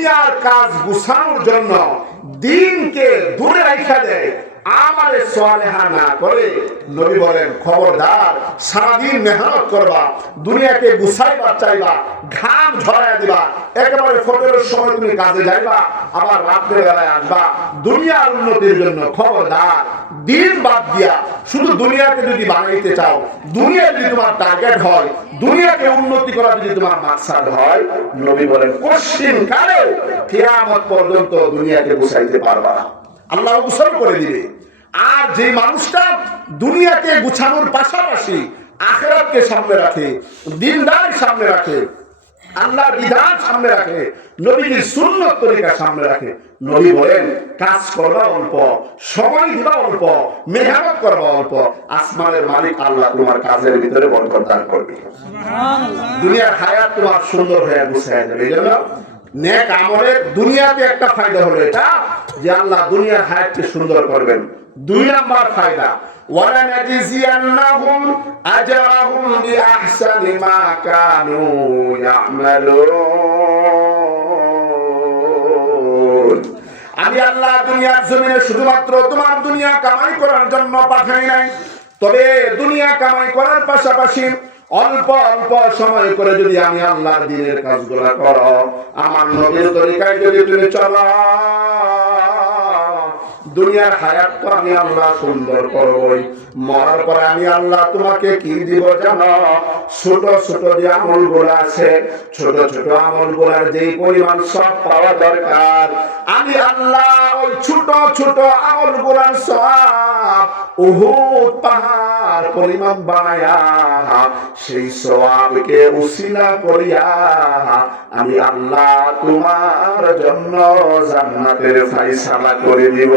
দুনিয়ার কাজ গুছানোর জন্য দিনকে দূরে রাখা দেয়। আমারে সোয়ালেহা না করে নবী বলেন, খবরদার, সারাদিন মেহনত করবা, দুনিয়াকে গুছাইবা, চাইবা, ঘাম ঝরাই দিবা, একেবারে ফজরের সময় তুমি কাজে যাইবা, আবার রাত্রে বেলায় আসবা। দুনিয়ার উন্নতির জন্য খবরদার, দিন বাদ দিয়া শুধু দুনিয়াকে যদি বানাইতে চাও, দুনিয়া যদি তোমার টার্গেট হয়, দুনিয়াকে উন্নতি করা যদি তোমার মাকসাদ হয়, নবী বলেন পশ্চিম কালেও কিয়ামত পর্যন্ত দুনিয়াকে গুছাইতে পারবা না। আল্লাহ গোসল করে দিবে। আর যে মানুষটা দুনিয়াকে গুছানোর পাশাপাশি আখেরাতকে সামনে রাখে দিনদার সামনে রাখে আল্লাহর বিধান সামনে রাখে নবীর সুন্নত তরিকা সামনে রাখে নবী বলেন কাজ করবা অল্প সময় দিবা অল্প মেহনত করবা অল্প আসমানের মালিক আল্লাহ তোমার কাজের ভিতরে বরকত দান করবে। দুনিয়ার হায়াত তোমার সুন্দর হয়ে গুছায় যাবে এই জন্য নেক আমলের দুনিয়াতে একটা ফায়দা হলো এটা, যে আল্লাহ দুনিয়ার হায়াতকে সুন্দর করবেন। দুই নাম্বার ফায়দা আমি আল্লাহ দুনিয়ার জমিনে শুধুমাত্র তোমার দুনিয়া কামাই করার জন্য পাঠাই নাই, তবে দুনিয়া কামাই করার পাশাপাশি অল্প অল্প সময় করে যদি আমি আল্লাহর দিনের কাজগুলো করো, আমার নবীর তরিকায় যদি তুমি চলো, দুনিয়ার হায়াত তো আমি আল্লাহ সুন্দর করবই। মরার পরে আমি আল্লাহ তোমাকে কি দিব জানো? ছোট ছোট যে আমলগুলো আছে, ছোট ছোট আমলগুলার যে পরিমাণ সব পাওয়া দরকার, আমি আল্লাহ ওই ছোট ছোট আমলগুলার সব উহুদ পাহাড় পরিমাণ বানায়া, সেই সওয়াবকে উসিলা করিয়া, আমি আল্লাহ তোমার জন্য জান্নাতের ফাইসালা করে দিব।